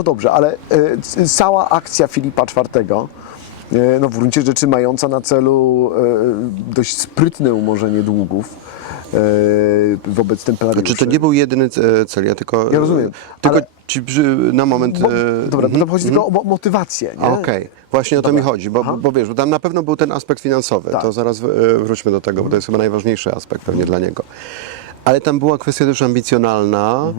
No dobrze, ale cała akcja Filipa IV, no w gruncie rzeczy mająca na celu dość sprytne umorzenie długów wobec templariuszy. Znaczy to nie był jedyny cel, ja tylko... Ja rozumiem, Tylko ale- ci na moment... Dobra, to chodzi tylko o motywację, nie? Okej, właśnie o to mi chodzi, bo wiesz, bo tam na pewno był ten aspekt finansowy, Tak. to zaraz wróćmy do tego, bo to jest chyba najważniejszy aspekt pewnie dla niego. Ale tam była kwestia też ambicjonalna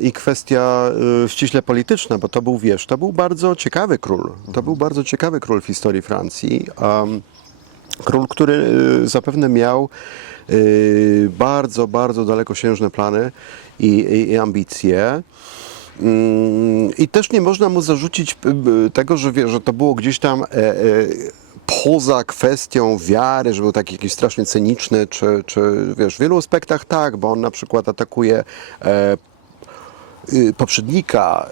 i kwestia ściśle polityczna, bo to był, wiesz, to był bardzo ciekawy król. To był bardzo ciekawy król w historii Francji. Król, który zapewne miał bardzo, bardzo dalekosiężne plany i ambicje. I też nie można mu zarzucić tego, że, wie, że to było gdzieś tam poza kwestią wiary, że był taki jakiś strasznie cyniczny, czy wiesz, w wielu aspektach tak, bo on na przykład atakuje poprzednika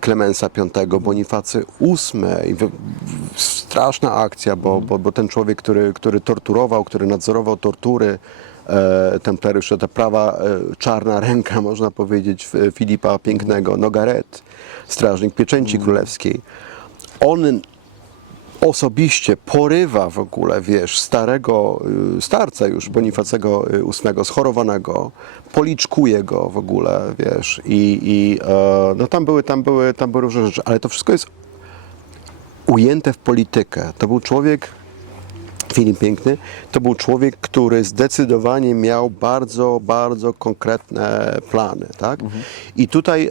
Klemensa V, Bonifacy VIII. Straszna akcja, bo ten człowiek, który torturował, który nadzorował tortury templariuszy, ta prawa czarna ręka, można powiedzieć, Filipa Pięknego, Nogaret, strażnik pieczęci królewskiej. On osobiście porywa w ogóle, wiesz, starca już Bonifacego VIII, schorowanego, policzkuje go w ogóle, wiesz, no tam były różne rzeczy, ale to wszystko jest ujęte w politykę. To był człowiek, Filip Piękny, to był człowiek, który zdecydowanie miał bardzo, bardzo konkretne plany, tak? I tutaj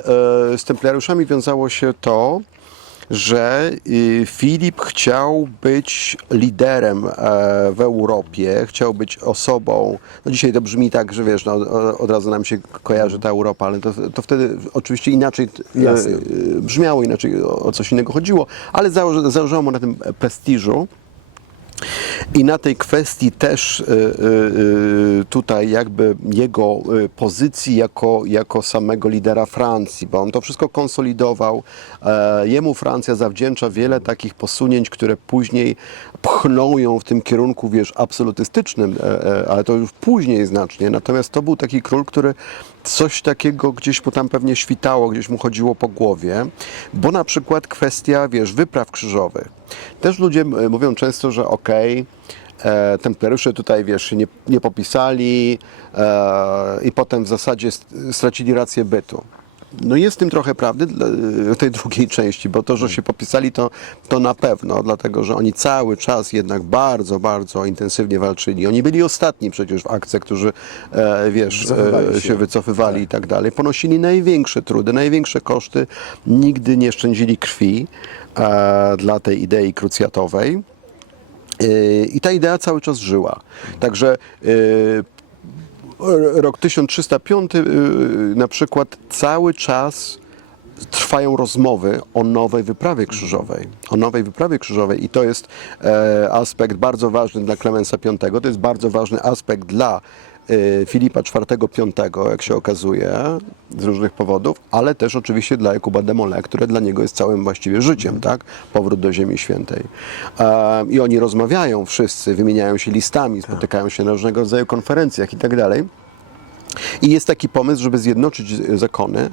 z templariuszami wiązało się to, że Filip chciał być liderem w Europie, chciał być osobą, no dzisiaj to brzmi tak, że wiesz, no, od razu nam się kojarzy ta Europa, ale to wtedy oczywiście inaczej brzmiało, inaczej o coś innego chodziło, ale zależało mu na tym prestiżu. I na tej kwestii też tutaj jakby jego pozycji jako samego lidera Francji, bo on to wszystko konsolidował. Jemu Francja zawdzięcza wiele takich posunięć, które później pchną ją w tym kierunku, wiesz, absolutystycznym, ale to już później znacznie. Natomiast to był taki król, który coś takiego gdzieś mu tam pewnie świtało, gdzieś mu chodziło po głowie, bo na przykład kwestia, wiesz, wypraw krzyżowych. Też ludzie mówią często, że templariusze tutaj, wiesz, się nie popisali i potem w zasadzie stracili rację bytu. No jest w tym trochę prawdy w tej drugiej części, bo to, że się popisali, to na pewno, dlatego że oni cały czas jednak bardzo, bardzo intensywnie walczyli. Oni byli ostatni przecież w akcjach, którzy, wiesz, się wycofywali i tak dalej. Ponosili największe trudy, największe koszty, nigdy nie szczędzili krwi dla tej idei krucjatowej. I ta idea cały czas żyła. Także rok 1305 na przykład cały czas trwają rozmowy o nowej wyprawie krzyżowej. O nowej wyprawie krzyżowej i to jest aspekt bardzo ważny dla Klemensa V, to jest bardzo ważny aspekt dla Filipa IV-V, jak się okazuje, z różnych powodów, ale też oczywiście dla Jakuba de Molay, które dla niego jest całym właściwie życiem, tak? Powrót do Ziemi Świętej. I oni rozmawiają wszyscy, wymieniają się listami, spotykają się na różnego rodzaju konferencjach i tak dalej. I jest taki pomysł, żeby zjednoczyć zakony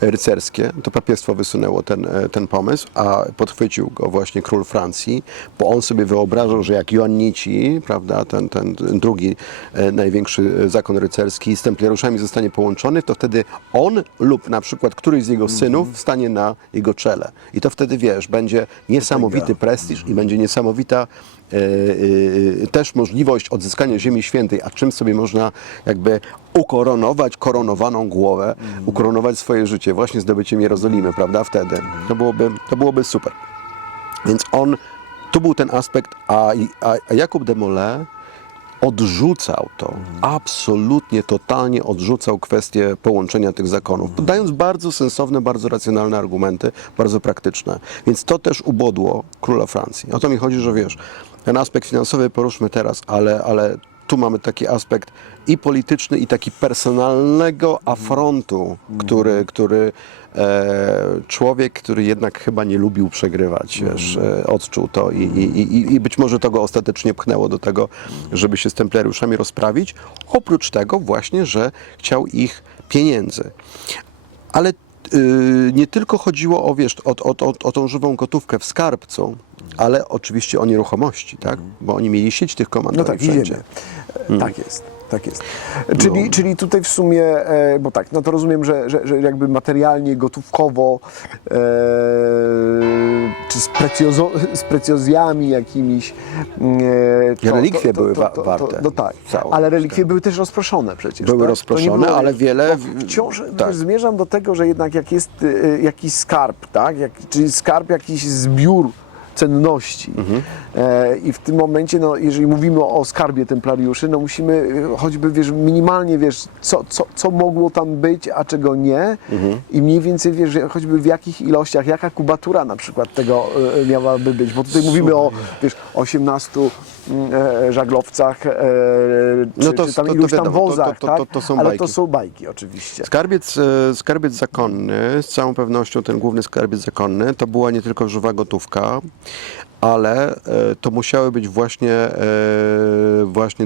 rycerskie. To papiestwo wysunęło ten pomysł, a podchwycił go właśnie król Francji, bo on sobie wyobrażał, że jak Joannici, prawda, ten drugi największy zakon rycerski z templariuszami zostanie połączony, to wtedy on lub na przykład któryś z jego synów stanie na jego czele. I to wtedy, wiesz, będzie niesamowity prestiż i będzie niesamowita też możliwość odzyskania Ziemi Świętej, a czym sobie można jakby ukoronować koronowaną głowę, ukoronować swoje życie, właśnie zdobyciem Jerozolimy, prawda, wtedy. To byłoby super. Więc tu był ten aspekt, a Jakub de Molay odrzucał to, absolutnie, totalnie odrzucał kwestię połączenia tych zakonów, dając bardzo sensowne, bardzo racjonalne argumenty, bardzo praktyczne. Więc to też ubodło króla Francji. O to mi chodzi, że wiesz, ten aspekt finansowy poruszmy teraz, ale tu mamy taki aspekt i polityczny, i taki personalnego afrontu, który człowiek, który jednak chyba nie lubił przegrywać, wiesz, odczuł to i być może to go ostatecznie pchnęło do tego, żeby się z templariuszami rozprawić. Oprócz tego właśnie, że chciał ich pieniędzy. Ale nie tylko chodziło o, wiesz, o tą żywą gotówkę w skarbcu, ale oczywiście o nieruchomości, tak? Bo oni mieli sieć tych No komandowych tak, wszędzie. idziemy. Tak jest. Tak jest. Czyli tutaj w sumie, bo tak, no to rozumiem, że jakby materialnie, gotówkowo, czy z precjozjami jakimiś. Relikwie były warte. No tak, Całą ale relikwie były też rozproszone przecież. Były tak? rozproszone, To nie było, ale wiele... Wciąż tak. zmierzam do tego, że jednak jak jest jakiś skarb, tak? Czyli skarb, jakiś zbiór cenności. I w tym momencie, no, jeżeli mówimy o skarbie templariuszy, no musimy choćby, wiesz, minimalnie, wiesz, co mogło tam być, a czego nie, i mniej więcej, wiesz, choćby w jakich ilościach, jaka kubatura na przykład tego miałaby być, bo tutaj mówimy o, wiesz, 18 żaglowcach, czy tam iluś tam wiadomo, wozach, tak? to są Ale bajki. to są bajki oczywiście. Skarbiec zakonny, z całą pewnością ten główny skarbiec zakonny, to była nie tylko żywa gotówka, ale to musiały być właśnie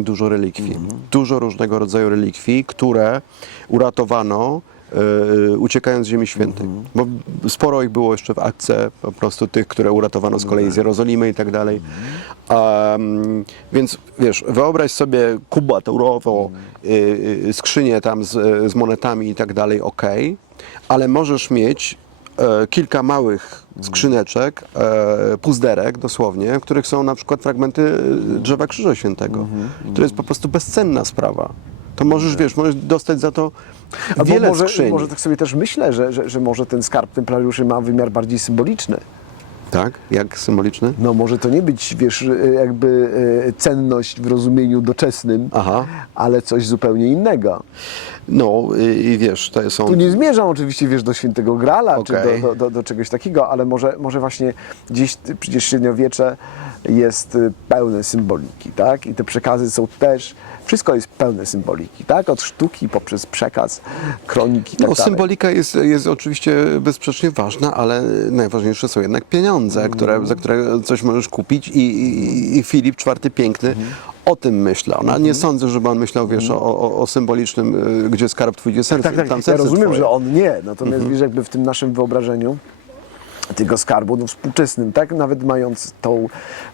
dużo relikwii. Dużo różnego rodzaju relikwii, które uratowano uciekając z Ziemi Świętej. Bo sporo ich było jeszcze w Atce, po prostu tych, które uratowano z kolei z Jerozolimy i tak dalej. Więc wiesz, wyobraź sobie kubę taurową, skrzynię tam z monetami i tak dalej, okej, ale możesz mieć kilka małych skrzyneczek, puzderek dosłownie, w których są na przykład fragmenty drzewa Krzyża Świętego. To jest po prostu bezcenna sprawa. To możesz, wiesz, możesz dostać za to wiele skrzyń. Może tak sobie też myślę, że może ten skarb templariuszy ma wymiar bardziej symboliczny. Tak? Jak symboliczny? No może to nie być, wiesz, jakby cenność w rozumieniu doczesnym, ale coś zupełnie innego. No i wiesz, to są... Tu nie zmierzam oczywiście, wiesz, do Świętego Grala, czy Okej. do czegoś takiego, ale może właśnie gdzieś, przecież średniowiecze jest pełne symboliki, tak? I te przekazy są też, wszystko jest pełne symboliki, tak? Od sztuki poprzez przekaz, kroniki i tak dalej. Symbolika jest oczywiście bezsprzecznie ważna, ale najważniejsze są jednak pieniądze, za które coś możesz kupić i Filip IV Piękny o tym myślał. No, nie sądzę, żeby on myślał, wiesz, o symbolicznym, gdzie skarb twój, gdzie serce, Tak, tam ja serce rozumiem, twoje. że on nie, natomiast wiesz, jakby w tym naszym wyobrażeniu tego skarbu, no współczesnym, tak? Nawet mając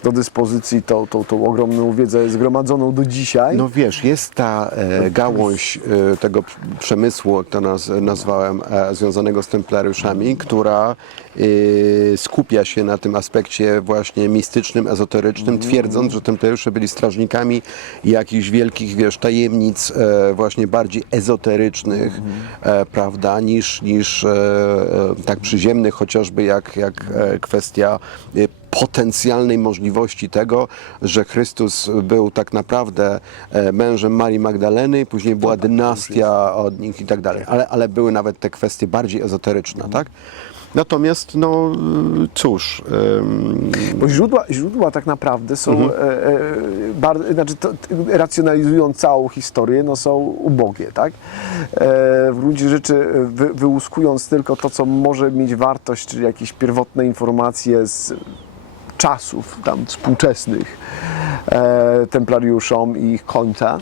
do dyspozycji tą ogromną wiedzę zgromadzoną do dzisiaj. No wiesz, jest ta gałąź tego przemysłu, jak to nazwałem, związanego z templariuszami, która skupia się na tym aspekcie właśnie mistycznym, ezoterycznym, twierdząc, że templariusze byli strażnikami jakichś wielkich, wiesz, tajemnic właśnie bardziej ezoterycznych, prawda, niż tak przyziemnych, chociażby jak kwestia potencjalnej możliwości tego, że Chrystus był tak naprawdę mężem Marii Magdaleny, później była dynastia od nich i tak dalej, ale były nawet te kwestie bardziej ezoteryczne, tak? Natomiast, no cóż... Bo źródła tak naprawdę są, znaczy racjonalizując całą historię, no są ubogie, tak? W gruncie rzeczy wyłuskując tylko to, co może mieć wartość, czyli jakieś pierwotne informacje z czasów tam współczesnych templariuszom i ich końca,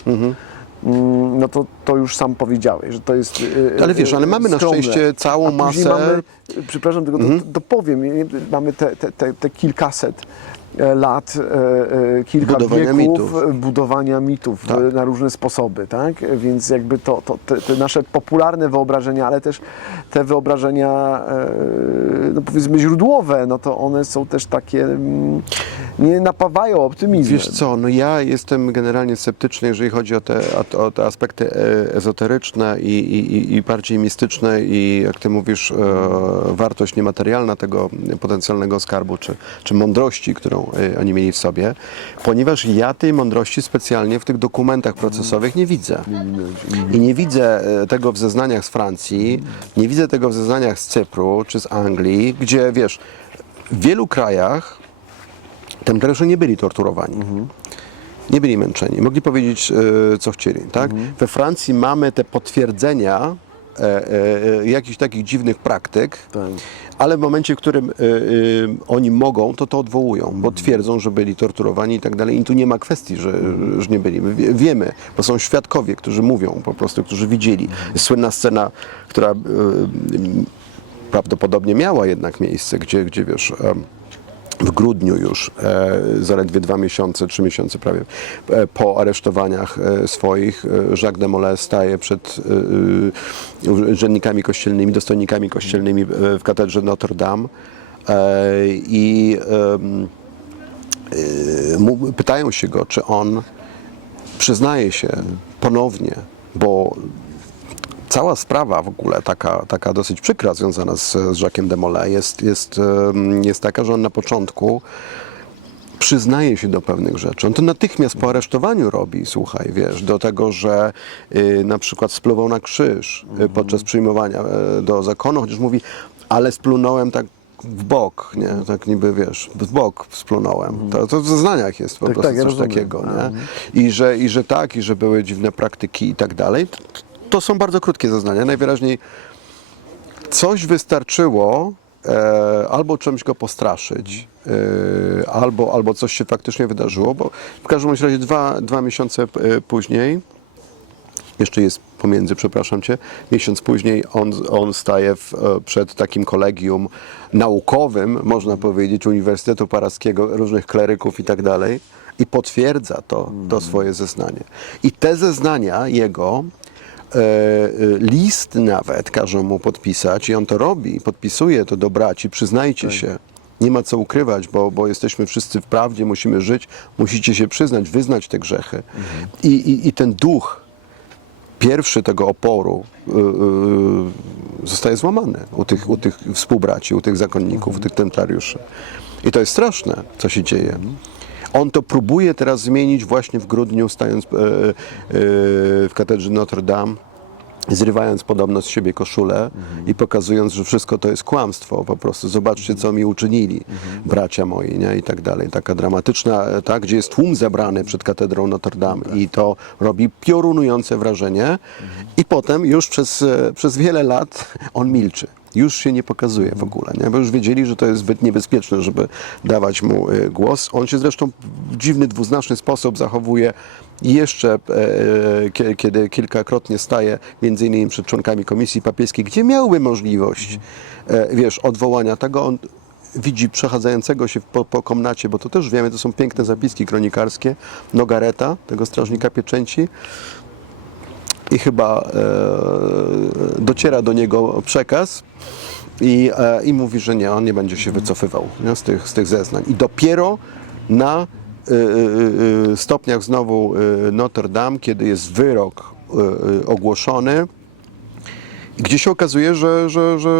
no to już sam powiedziałeś, że to jest ale wiesz, ale mamy skromne. na szczęście całą masę... Mamy, przepraszam, tylko dopowiem, mamy te kilkaset lat, kilka Budowania wieków mitów. budowania mitów Tak. na różne sposoby, tak? Więc jakby te nasze popularne wyobrażenia, ale też te wyobrażenia, no powiedzmy źródłowe, no to one są też takie, nie napawają optymizmem. Wiesz co, no ja jestem generalnie sceptyczny, jeżeli chodzi o te aspekty ezoteryczne i bardziej mistyczne i jak ty mówisz, wartość niematerialna tego potencjalnego skarbu, czy mądrości, którą oni mieli w sobie, ponieważ ja tej mądrości specjalnie w tych dokumentach procesowych nie widzę. I nie widzę tego w zeznaniach z Francji, nie widzę tego w zeznaniach z Cypru czy z Anglii, gdzie wiesz, w wielu krajach templariusze nie byli torturowani. Nie byli męczeni. Mogli powiedzieć, co chcieli. Tak? We Francji mamy te potwierdzenia jakichś takich dziwnych praktyk, ale w momencie, w którym oni mogą, to odwołują, bo twierdzą, że byli torturowani i tak dalej. I tu nie ma kwestii, że nie byli. My wiemy, bo są świadkowie, którzy mówią po prostu, którzy widzieli. Jest słynna scena, która prawdopodobnie miała jednak miejsce, gdzie wiesz, w grudniu już, zaledwie 2 miesiące, 3 miesiące prawie po aresztowaniach swoich, Jacques de Molay staje przed urzędnikami kościelnymi, dostojnikami kościelnymi w katedrze Notre Dame i pytają się go, czy on przyznaje się ponownie, bo cała sprawa w ogóle, taka dosyć przykra, związana z Jacques'em de Molay jest taka, że on na początku przyznaje się do pewnych rzeczy. On to natychmiast po aresztowaniu robi, słuchaj, wiesz, do tego, że na przykład spluwał na krzyż podczas przyjmowania do zakonu, chociaż mówi, ale splunąłem tak w bok, nie? Tak niby, wiesz, w bok splunąłem. To w zeznaniach jest po prostu tak, ja coś rozumiem. takiego, nie? I że były dziwne praktyki i tak dalej. To są bardzo krótkie zeznania. Najwyraźniej coś wystarczyło albo czymś go postraszyć, albo coś się faktycznie wydarzyło, bo w każdym razie dwa miesiące później, jeszcze jest pomiędzy, przepraszam Cię, miesiąc później on staje przed takim kolegium naukowym, można powiedzieć, Uniwersytetu Paryskiego, różnych kleryków i tak dalej, i potwierdza to swoje zeznanie. I te zeznania jego, list nawet każą mu podpisać i on to robi, podpisuje to do braci, przyznajcie się, nie ma co ukrywać, bo jesteśmy wszyscy w prawdzie, musimy żyć, musicie się przyznać, wyznać te grzechy. I ten duch pierwszy tego oporu zostaje złamany u tych współbraci, u tych zakonników, u tych templariuszy. I to jest straszne, co się dzieje. On to próbuje teraz zmienić właśnie w grudniu, stając w katedrze Notre Dame, zrywając podobno z siebie koszulę i pokazując, że wszystko to jest kłamstwo, po prostu zobaczcie, co mi uczynili bracia moi, nie? I tak dalej. Taka dramatyczna, tak, gdzie jest tłum zebrany przed katedrą Notre Dame i to robi piorunujące wrażenie i potem już przez wiele lat on milczy. Już się nie pokazuje w ogóle, nie? Bo już wiedzieli, że to jest zbyt niebezpieczne, żeby dawać mu głos. On się zresztą w dziwny, dwuznaczny sposób zachowuje jeszcze, kiedy kilkakrotnie staje między innymi przed członkami Komisji Papieskiej, gdzie miałby możliwość, wiesz, odwołania tego. On widzi przechadzającego się po komnacie, bo to też wiemy, to są piękne zapiski kronikarskie, Nogareta, tego strażnika pieczęci. I chyba dociera do niego przekaz i mówi, że nie, on nie będzie się wycofywał, nie, z tych zeznań. I dopiero na stopniach znowu Notre Dame, kiedy jest wyrok ogłoszony, gdzie się okazuje,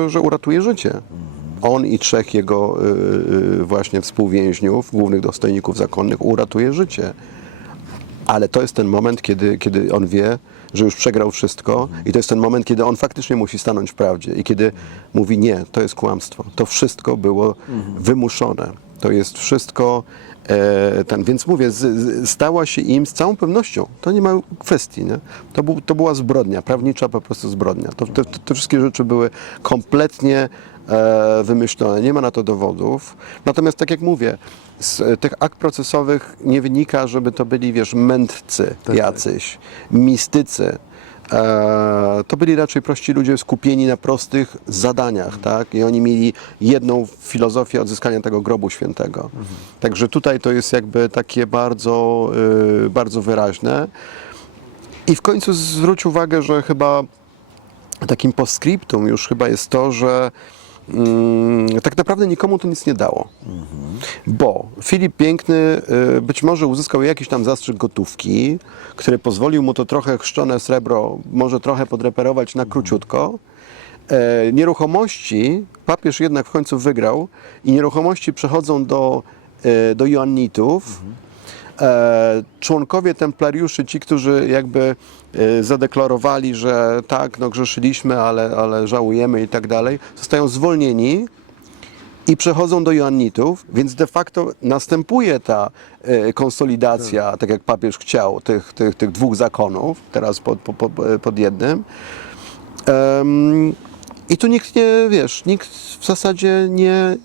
że uratuje życie. On i 3 jego właśnie współwięźniów, głównych dostojników zakonnych, uratuje życie. Ale to jest ten moment, kiedy on wie, że już przegrał wszystko i to jest ten moment, kiedy on faktycznie musi stanąć w prawdzie i kiedy mówi nie, to jest kłamstwo. To wszystko było wymuszone. To jest wszystko więc mówię, stała się im z całą pewnością, to nie ma kwestii, nie? To była zbrodnia, prawnicza po prostu zbrodnia. Te wszystkie rzeczy były kompletnie wymyślone, nie ma na to dowodów. Natomiast tak jak mówię, z tych akt procesowych nie wynika, żeby to byli, wiesz, mędrcy jacyś, mistycy. To byli raczej prości ludzie skupieni na prostych zadaniach, tak? I oni mieli jedną filozofię odzyskania tego grobu świętego. Także tutaj to jest jakby takie bardzo, bardzo wyraźne. I w końcu zwróć uwagę, że chyba takim postscriptum już chyba jest to, że tak naprawdę nikomu to nic nie dało. Bo Filip Piękny być może uzyskał jakiś tam zastrzyk gotówki, który pozwolił mu to trochę chrzczone srebro może trochę podreperować na króciutko. Nieruchomości, papież jednak w końcu wygrał i nieruchomości przechodzą do Joannitów. Członkowie templariuszy, ci, którzy jakby zadeklarowali, że tak, no grzeszyliśmy, ale żałujemy i tak dalej, zostają zwolnieni i przechodzą do Joannitów, więc de facto następuje ta konsolidacja, tak jak papież chciał, tych 2 zakonów, teraz pod jednym. I tu nikt nie, wiesz, nikt w zasadzie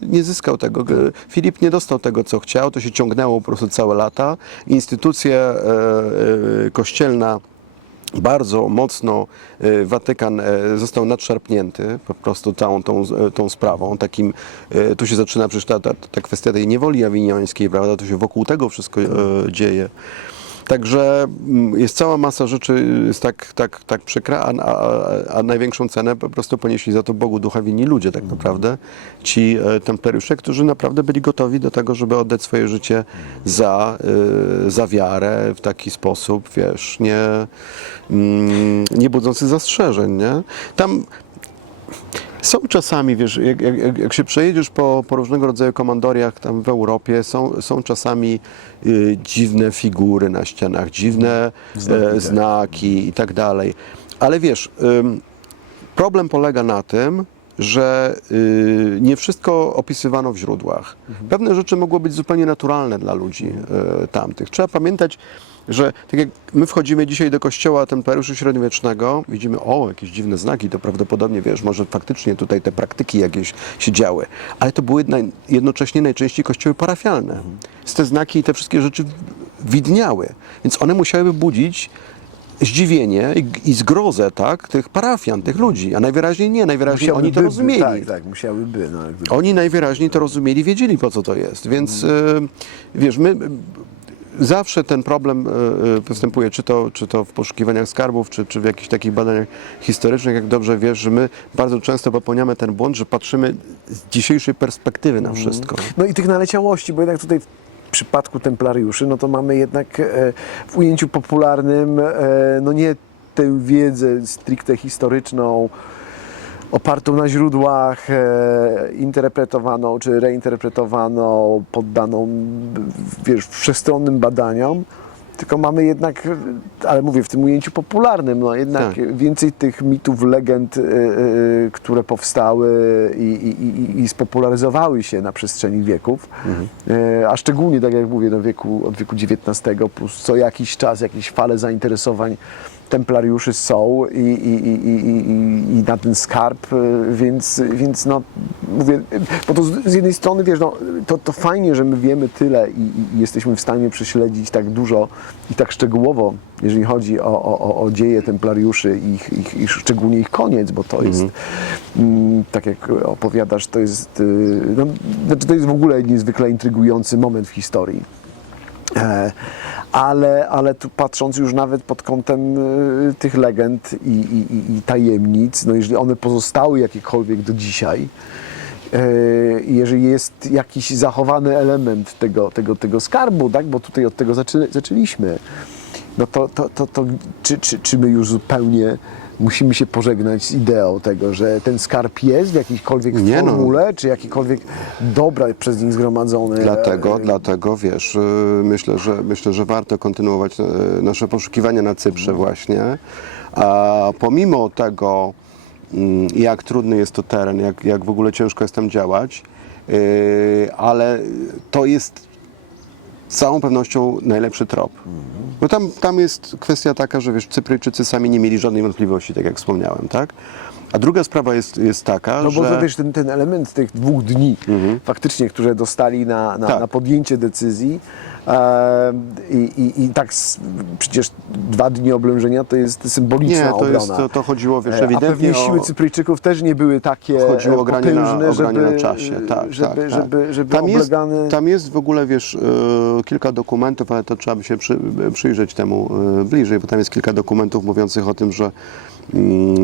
nie zyskał tego. Filip nie dostał tego, co chciał, to się ciągnęło po prostu całe lata. Instytucja kościelna bardzo mocno Watykan został nadszarpnięty po prostu całą tą sprawą. Takim, tu się zaczyna przecież ta kwestia tej niewoli awiniońskiej, prawda? To się wokół tego wszystko dzieje. Także jest cała masa rzeczy, jest tak przykra, a największą cenę po prostu ponieśli za to Bogu ducha winni ludzie tak naprawdę. Ci templariusze, którzy naprawdę byli gotowi do tego, żeby oddać swoje życie za wiarę w taki sposób, wiesz, nie budzący zastrzeżeń, nie? Tam są czasami, wiesz, jak się przejedziesz po różnego rodzaju komandoriach tam w Europie, są czasami dziwne figury na ścianach, dziwne znaki i tak dalej. Ale wiesz, problem polega na tym, że nie wszystko opisywano w źródłach. Pewne rzeczy mogły być zupełnie naturalne dla ludzi tamtych. Trzeba pamiętać, że tak jak my wchodzimy dzisiaj do kościoła templariuszy średniowiecznego, widzimy, jakieś dziwne znaki, to prawdopodobnie, wiesz, może faktycznie tutaj te praktyki jakieś się działy, ale to były jednocześnie najczęściej kościoły parafialne. Te znaki i te wszystkie rzeczy widniały, więc one musiały budzić zdziwienie i zgrozę, tak, tych parafian, tych ludzi, a najwyraźniej nie, najwyraźniej oni to rozumieli. Tak, musiałyby. No, jakby. Oni najwyraźniej to rozumieli, wiedzieli, po co to jest, więc wiesz, my zawsze ten problem występuje, czy to w poszukiwaniach skarbów, czy w jakichś takich badaniach historycznych, jak dobrze wiesz, że my bardzo często popełniamy ten błąd, że patrzymy z dzisiejszej perspektywy na wszystko. No i tych naleciałości, bo jednak tutaj w przypadku templariuszy, no to mamy jednak w ujęciu popularnym, no nie tę wiedzę stricte historyczną, opartą na źródłach, interpretowaną czy reinterpretowaną, poddaną, wiesz, wszechstronnym badaniom, tylko mamy jednak, ale mówię w tym ujęciu popularnym, no jednak więcej tych mitów, legend, które powstały i spopularyzowały się na przestrzeni wieków, a szczególnie, tak jak mówię, od wieku XIX, plus co jakiś czas jakieś fale zainteresowań templariuszy są i na ten skarb, więc no mówię, bo to z jednej strony, wiesz, no, to fajnie, że my wiemy tyle i jesteśmy w stanie prześledzić tak dużo i tak szczegółowo, jeżeli chodzi o dzieje templariuszy i szczególnie ich koniec, bo to jest, tak jak opowiadasz, to jest, no, znaczy to jest w ogóle niezwykle intrygujący moment w historii. Ale tu patrząc już nawet pod kątem tych legend i tajemnic, no jeżeli one pozostały jakiekolwiek do dzisiaj, jeżeli jest jakiś zachowany element tego skarbu, tak, bo tutaj od tego zaczęliśmy, no to czy my już zupełnie musimy się pożegnać z ideą tego, że ten skarb jest w jakiejkolwiek formule, czy jakiekolwiek dobra przez nich zgromadzone. Dlatego wiesz, myślę, że warto kontynuować nasze poszukiwania na Cyprze właśnie, a pomimo tego, jak trudny jest to teren, jak w ogóle ciężko jest tam działać, ale to jest z całą pewnością najlepszy trop. Bo tam jest kwestia taka, że wiesz, Cypryjczycy sami nie mieli żadnej wątpliwości, tak jak wspomniałem, tak? A druga sprawa jest taka, no że... bo to wiesz, ten element tych 2 dni faktycznie, które dostali na podjęcie decyzji i tak przecież 2 dni oblężenia to jest symboliczna obrona. To chodziło, wiesz, A pewnie siły Cypryjczyków też nie były takie chodziło o granie na czasie, żeby oblegane... Tam jest w ogóle, wiesz, kilka dokumentów, ale to trzeba by się przyjrzeć temu bliżej, bo tam jest kilka dokumentów mówiących o tym, że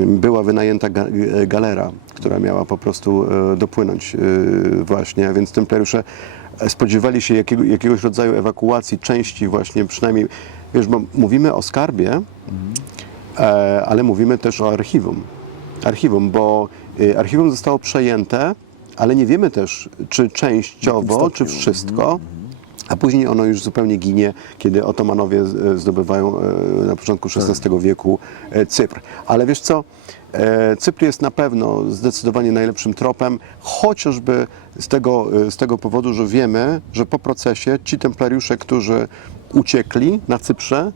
była wynajęta galera, która miała po prostu dopłynąć właśnie, więc templariusze spodziewali się jakiegoś rodzaju ewakuacji części właśnie, przynajmniej, wiesz, bo mówimy o skarbie, ale mówimy też o archiwum, bo archiwum zostało przejęte, ale nie wiemy też, czy częściowo, czy wszystko, a później ono już zupełnie ginie, kiedy Otomanowie zdobywają na początku XVI wieku Cypr. Ale wiesz co, Cypr jest na pewno zdecydowanie najlepszym tropem, chociażby z tego powodu, że wiemy, że po procesie ci templariusze, którzy uciekli na Cyprze,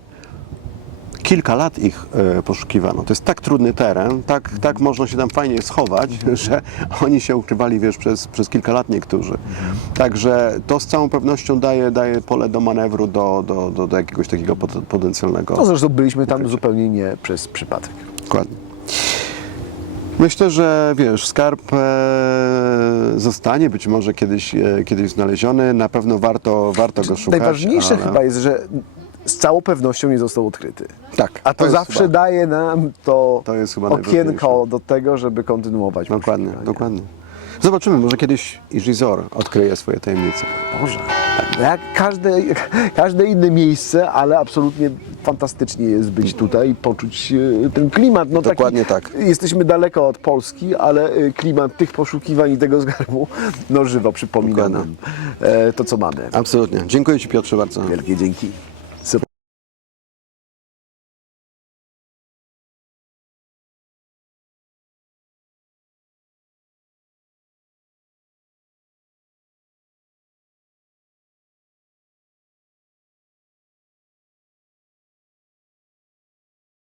kilka lat ich poszukiwano. To jest tak trudny teren, tak można się tam fajnie schować, że oni się ukrywali, wiesz, przez kilka lat niektórzy. Także to z całą pewnością daje pole do manewru do jakiegoś takiego potencjalnego. No zresztą byliśmy tam zupełnie nie przez przypadek. Dokładnie. Myślę, że wiesz, skarb zostanie być może kiedyś znaleziony. Na pewno warto go szukać. Najważniejsze ale... chyba jest, że z całą pewnością nie został odkryty. Tak. A to jest zawsze chyba- daje nam to jest chyba okienko najważniejsze. do tego, żeby kontynuować Dokładnie, poszukiwania. dokładnie. Zobaczymy, może kiedyś Iżizor odkryje swoje tajemnice. Może. Jak każde inne miejsce, ale absolutnie fantastycznie jest być tutaj i poczuć ten klimat. No Dokładnie tak. Jesteśmy daleko od Polski, ale klimat tych poszukiwań i tego skarbu no żywo przypomina Dokładnie. nam to, co mamy. Absolutnie. Dziękuję Ci, Piotrze, bardzo. Wielkie dzięki.